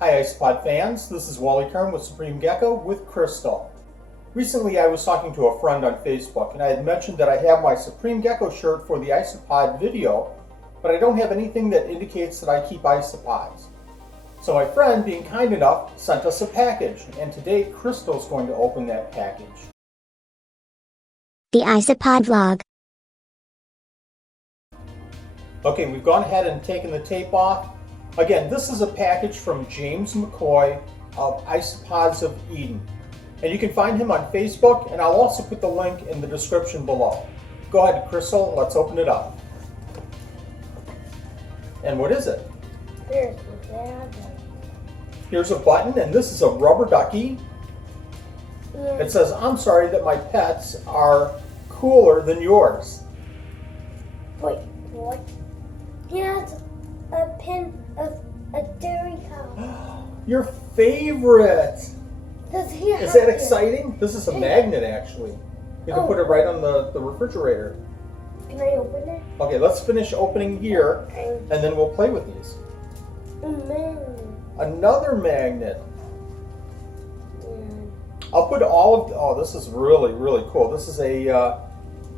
Hi Isopod fans, this is Wally Kern with Supreme Gecko with Crystal. Recently I was talking to a friend on Facebook and I had mentioned that I have my Supreme Gecko shirt for the Isopod video, but I don't have anything that indicates that I keep isopods. So my friend, being kind enough, sent us a package, and today Crystal's going to open that package. The Isopod vlog. Okay, we've gone ahead and taken the tape off. Again, this is a package from James McCoy of Isopods of Eden. And you can find him on Facebook, and I'll also put the link in the description below. Go ahead, Crystal, let's open it up. And what is it? Here's a button, and this is a rubber ducky. It says, "I'm sorry that my pets are cooler than yours." Wait, what? He has a pin of a dairy cow. Your favorite! Does he have Is that it? exciting? This is a magnet, actually. You can put it right on the refrigerator. Can I open it? Okay, let's finish opening here, and then we'll play with these. Man. Another magnet. I'll put all of, oh, this is really, really cool. This is a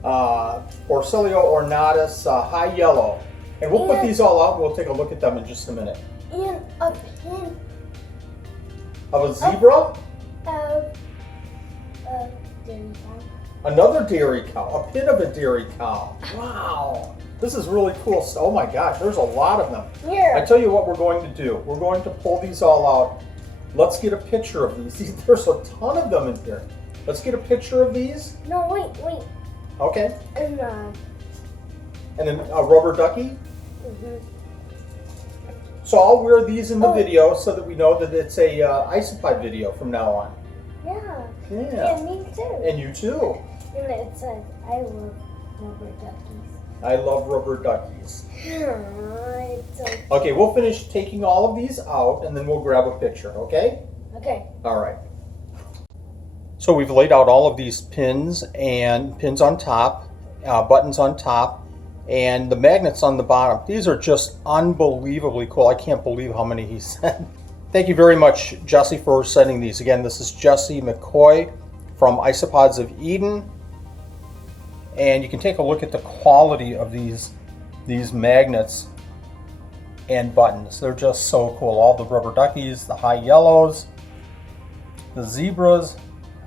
Porcellio ornatus high yellow. And we'll put these all out and we'll take a look at them in just a minute. And a pin Of a zebra? of dairy cow. Another dairy cow. A pin of a dairy cow. Wow. This is really cool. Oh my gosh, there's a lot of them. Here. I tell you what we're going to do. We're going to pull these all out. Let's get a picture of these. There's a ton of them in here. Let's get a picture of these. No, wait. Okay. And then a rubber ducky. So I'll wear these in the video so that we know that it's a Isopod video from now on. Yeah. Yeah. And me too. And you too. And it says, I love rubber duckies. I love rubber duckies. It's so Okay, we'll finish taking all of these out and then we'll grab a picture, okay? okay. All right. So we've laid out all of these pins and pins on top, buttons on top, and the magnets on the bottom. These are just unbelievably cool. I can't believe how many he sent. Thank you very much, Jesse, for sending these. Again, this is Jesse McCoy from Isopods of Eden. And you can take a look at the quality of these magnets and buttons. They're just so cool. All the rubber duckies, the high yellows, the zebras.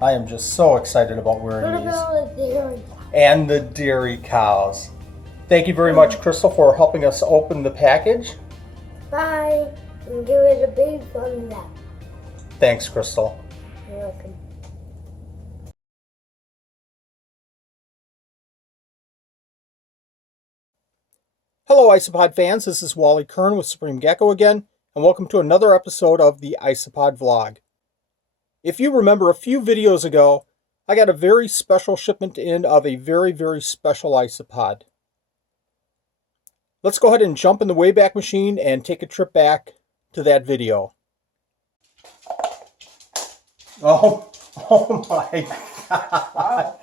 I am just so excited about wearing What these. about the dairy cow? And the dairy cows. Thank you very much, Crystal, for helping us open the package. Bye. And give it a big thumbs up. Thanks, Crystal. You're welcome. Hello, Isopod fans. This is Wally Kern with Supreme Gecko again, and welcome to another episode of the Isopod vlog. If you remember a few videos ago, I got a very special shipment in of a very, very special Isopod. Let's go ahead and jump in the Wayback Machine and take a trip back to that video. Oh my God.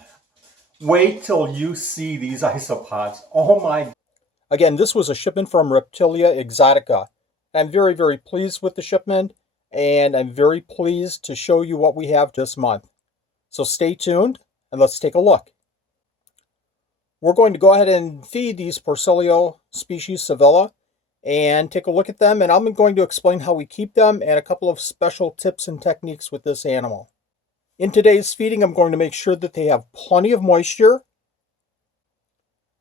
Wait till you see these isopods. Oh my. Again, this was a shipment from Reptilia Exotica. I'm very, very pleased with the shipment, and I'm very pleased to show you what we have this month. So stay tuned and let's take a look. We're going to go ahead and feed these Porcellio species sevilla and take a look at them, and I'm going to explain how we keep them and a couple of special tips and techniques with this animal. In today's feeding, I'm going to make sure that they have plenty of moisture.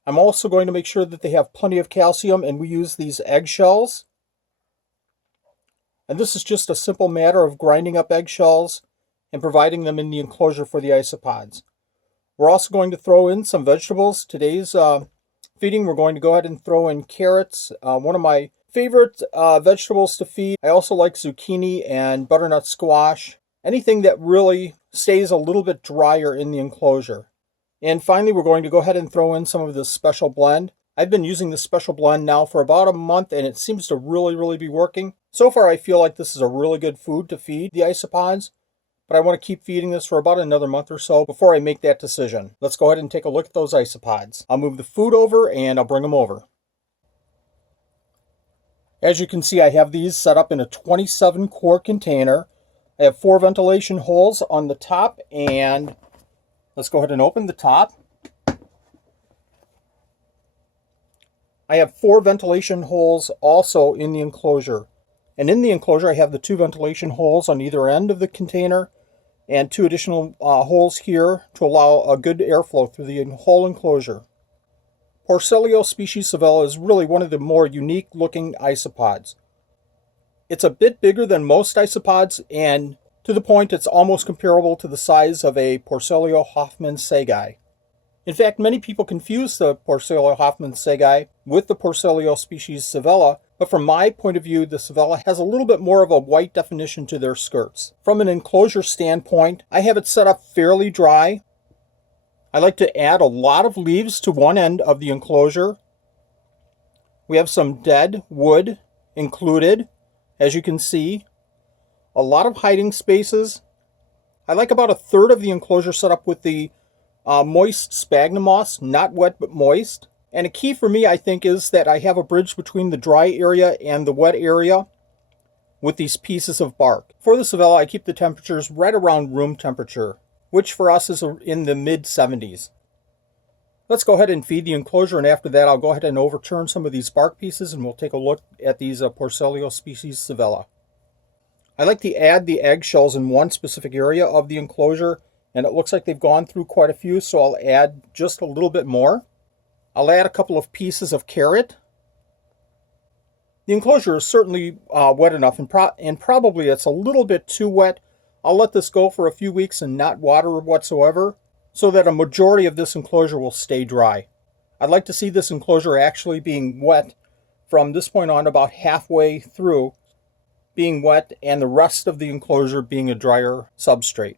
I'm also going to make sure that they have plenty of calcium, and we use these eggshells. And this is just a simple matter of grinding up eggshells and providing them in the enclosure for the isopods. We're also going to throw in some vegetables. Today's feeding, we're going to go ahead and throw in carrots, one of my favorite vegetables to feed. I also like zucchini and butternut squash, anything that really stays a little bit drier in the enclosure. And finally, we're going to go ahead and throw in some of this special blend. I've been using this special blend now for about a month, and it seems to really be working. So far, I feel like this is a really good food to feed the isopods, but I want to keep feeding this for about another month or so before I make that decision. Let's go ahead and take a look at those isopods. I'll move the food over and I'll bring them over. As you can see, I have these set up in a 27 quart container. I have 4 ventilation holes on the top, and let's go ahead and open the top. I have 4 ventilation holes also in the enclosure. And in the enclosure, I have the 2 ventilation holes on either end of the container and 2 additional holes here to allow a good airflow through the whole enclosure. Porcellio species sevilla is really one of the more unique looking isopods. It's a bit bigger than most isopods, and to the point it's almost comparable to the size of a Porcellio hoffmannsegii. In fact, many people confuse the Porcellio hoffmannsegii with the Porcellio species sevilla, but from my point of view, the sevilla has a little bit more of a white definition to their skirts. From an enclosure standpoint, I have it set up fairly dry. I like to add a lot of leaves to one end of the enclosure. We have some dead wood included, as you can see. A lot of hiding spaces. I like about a third of the enclosure set up with the moist sphagnum moss, not wet but moist. And a key for me, I think, is that I have a bridge between the dry area and the wet area with these pieces of bark. For the sevilla, I keep the temperatures right around room temperature, which for us is in the mid-70s. Let's go ahead and feed the enclosure, and after that I'll go ahead and overturn some of these bark pieces and we'll take a look at these Porcellio species sevilla. I like to add the eggshells in one specific area of the enclosure, and it looks like they've gone through quite a few, so I'll add just a little bit more. I'll add a couple of pieces of carrot. The enclosure is certainly wet enough, and probably it's a little bit too wet. I'll let this go for a few weeks and not water whatsoever, so that a majority of this enclosure will stay dry. I'd like to see this enclosure actually being wet from this point on about halfway through, being wet, and the rest of the enclosure being a drier substrate.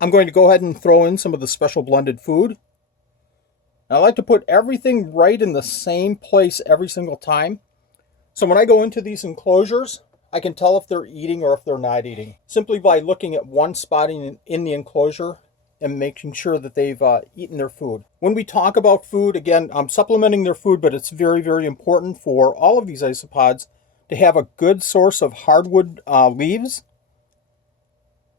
I'm going to go ahead and throw in some of the special blended food. I like to put everything right in the same place every single time. So when I go into these enclosures, I can tell if they're eating or if they're not eating, simply by looking at one spot in the enclosure and making sure that they've eaten their food. When we talk about food, again, I'm supplementing their food, but it's very, very important for all of these isopods to have a good source of hardwood leaves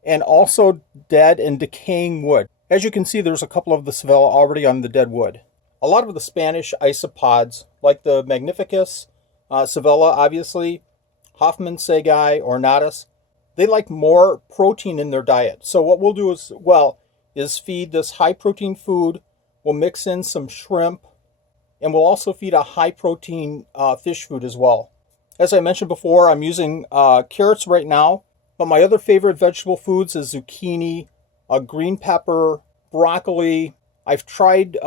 and also dead and decaying wood. As you can see, there's a couple of the sevilla already on the dead wood. A lot of the Spanish isopods, like the Magnificus, sevilla, obviously, hoffmannsegii, ornatus, they like more protein in their diet. So what we'll do is feed this high protein food. We'll mix in some shrimp, and we'll also feed a high protein fish food as well. As I mentioned before, I'm using carrots right now, but my other favorite vegetable foods is zucchini, green pepper, broccoli. I've tried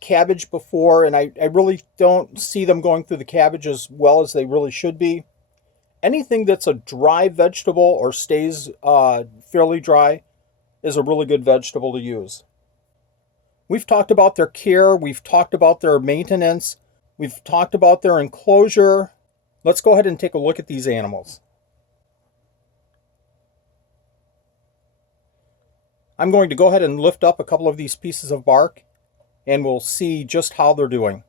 cabbage before, and I really don't see them going through the cabbage as well as they really should be. Anything that's a dry vegetable or stays fairly dry is a really good vegetable to use. We've talked about their care, we've talked about their maintenance, we've talked about their enclosure. Let's go ahead and take a look at these animals. I'm going to go ahead and lift up a couple of these pieces of bark, and we'll see just how they're doing.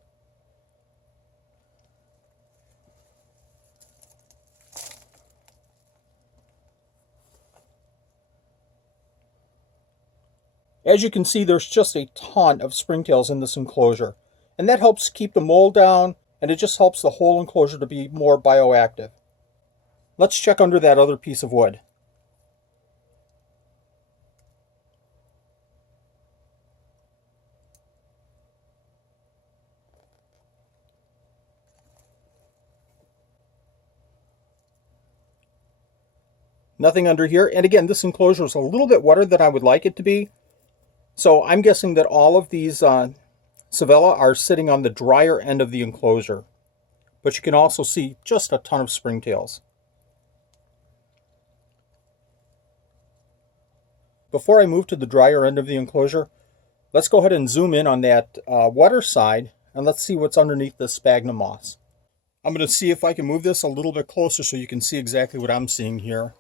As you can see, there's just a ton of springtails in this enclosure, and that helps keep the mold down, and it just helps the whole enclosure to be more bioactive. Let's check under that other piece of wood. Nothing under here, and again, this enclosure is a little bit wetter than I would like it to be. So I'm guessing that all of these sevilla are sitting on the drier end of the enclosure. But you can also see just a ton of springtails. Before I move to the drier end of the enclosure, let's go ahead and zoom in on that wetter side, and let's see what's underneath the sphagnum moss. I'm going to see if I can move this a little bit closer so you can see exactly what I'm seeing here.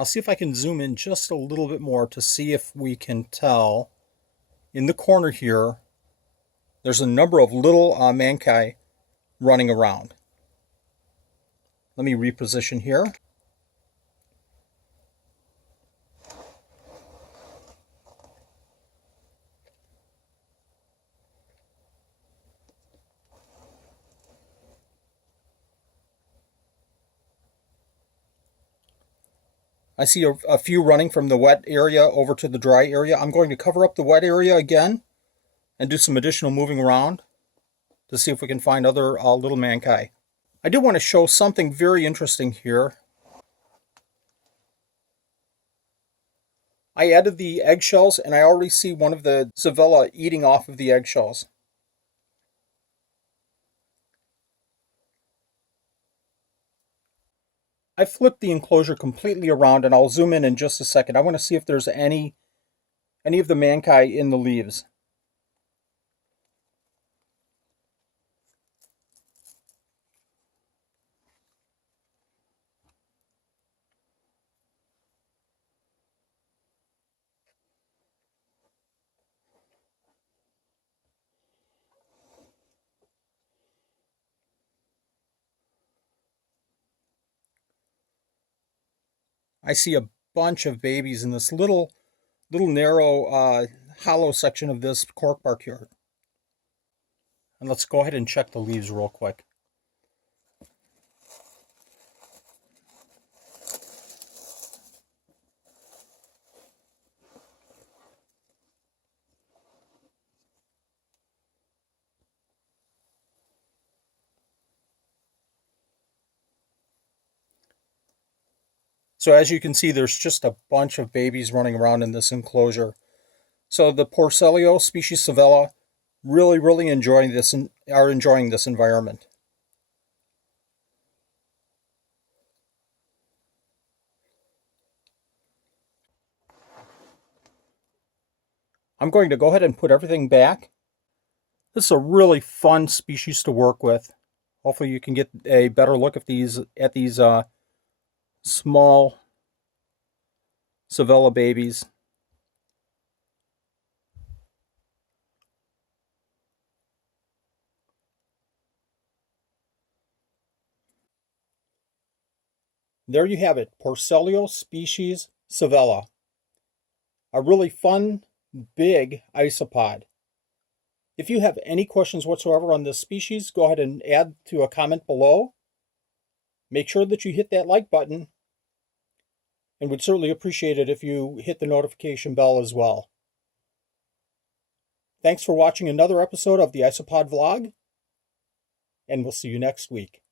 I'll see if I can zoom in just a little bit more to see if we can tell. In the corner here, there's a number of little mancae running around. Let me reposition here. I see a few running from the wet area over to the dry area. I'm going to cover up the wet area again and do some additional moving around to see if we can find other little mancae. I do want to show something very interesting here. I added the eggshells and I already see one of the sevilla eating off of the eggshells. I flipped the enclosure completely around and I'll zoom in just a second. I want to see if there's any of the mancae in the leaves. I see a bunch of babies in this little narrow hollow section of this cork bark here. And let's go ahead and check the leaves real quick. So as you can see, there's just a bunch of babies running around in this enclosure. So the Porcellio species sevilla really enjoying this and are enjoying this environment. I'm going to go ahead and put everything back. This is a really fun species to work with. Hopefully you can get a better look at these small sevilla babies. There you have it, Porcellio species sevilla. A really fun, big isopod. If you have any questions whatsoever on this species, go ahead and add to a comment below. Make sure that you hit that like button, and would certainly appreciate it if you hit the notification bell as well. Thanks for watching another episode of the Isopod vlog, and we'll see you next week.